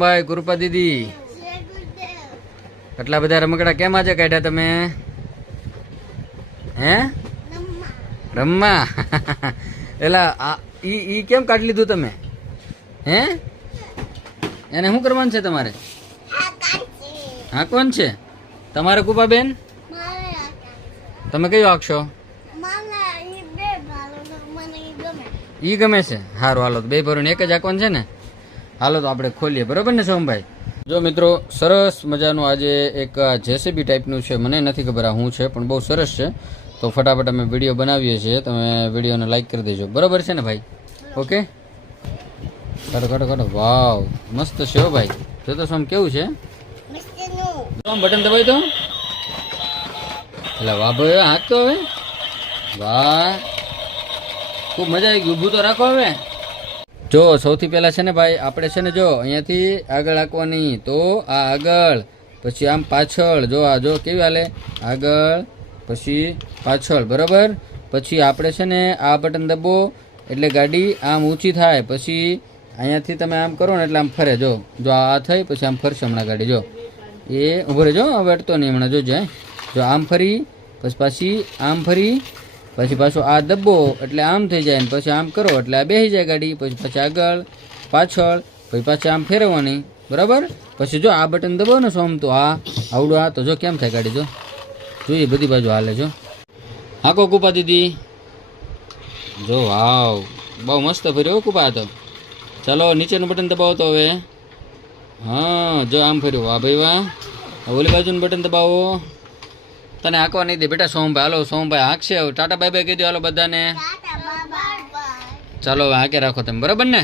ભાઈ કૃપા દીદી કેટલા બધા રમકડા કેમ આજે કાઢ્યા તમે? હે રમ્મા એલા ઈ કેમ કાઢી લીધું તમે? હે એને શું કરવાનું છે તમારે? હા કોણ છે તમારે કૃપાબેન? તમે કયું આંકશો? ઈ ગમે છે. સારું હાલો બે ભરું એક જ આંકવાનું છે ને. હાલો તો આપણે ખોલીએ બરોબર ને સોમભાઈ? જો મિત્રો સરસ મજાનું આજે એક જેસીબી ટાઈપનું છે, મને નથી ખબર આ શું છે પણ બહુ સરસ છે. તો ફટાફટ અમે વિડીયો બનાવીએ છીએ, તમે વિડીયોને લાઈક કરી દેજો બરોબર છે ને ભાઈ? ઓકે કાઢો કાઢો કાઢો. વાવ મસ્ત છે હો ભાઈ. જો તો સોમ કેવું છે? બટન દબાઈ દો. એટલે વાહ ભાઈ હાથ તો હવે વાહ ખૂબ મજા આવી ગઈ. ઊભું તો રાખો હવે. જો સૌથી પહેલા છે ને ભાઈ આપણે છે ને જો અહીંયાથી આગળ આંકવાની, તો આ આગળ પછી આમ પાછળ. જો આ જો કેવી હાલે આગળ પછી પાછળ બરાબર. પછી આપણે છે ને આ બટન દબો એટલે ગાડી આમ ઊંચી થાય. પછી અહીંયાથી તમે આમ કરો ને એટલે આમ ફરે. જો જો આ થઈ પછી આમ ફરશે હમણાં ગાડી. જો એ ઊભો રહેજો હવે અડતો નહીં હમણાં જોજે. જો આમ ફરી પછી પાછી આમ ફરી પછી પાછું આ દબ્બો એટલે આમ થઈ જાય ને પછી આમ કરો એટલે આ બેસી જાય ગાડી. પછી પાછી આગળ પાછળ પછી પાછી આમ ફેરવવાની બરાબર. પછી જો આ બટન દબાવો ને સોમ તો આ આવડું આ તો જો કેમ થાય ગાડી. જો જોઈએ બધી બાજુ હાલે. જો હાકો કૃપા દીદી. જો વાવ બહુ મસ્ત ફર્યો કૃપા. તો ચાલો નીચેનું બટન દબાવો તો હવે. હા જો આમ ફર્યું. વાહ ભાઈ વાહ. ઓલી બાજુનું બટન દબાવો. તને હાંકવા નહીં દે બેટા સોમભાઈ. હાલો સોમભાઈ હાંકશે. ટાટા બાય બાય કહી દો હાલો બધાને. ચાલો હવે હાંકે રાખો તમે બરાબર ને?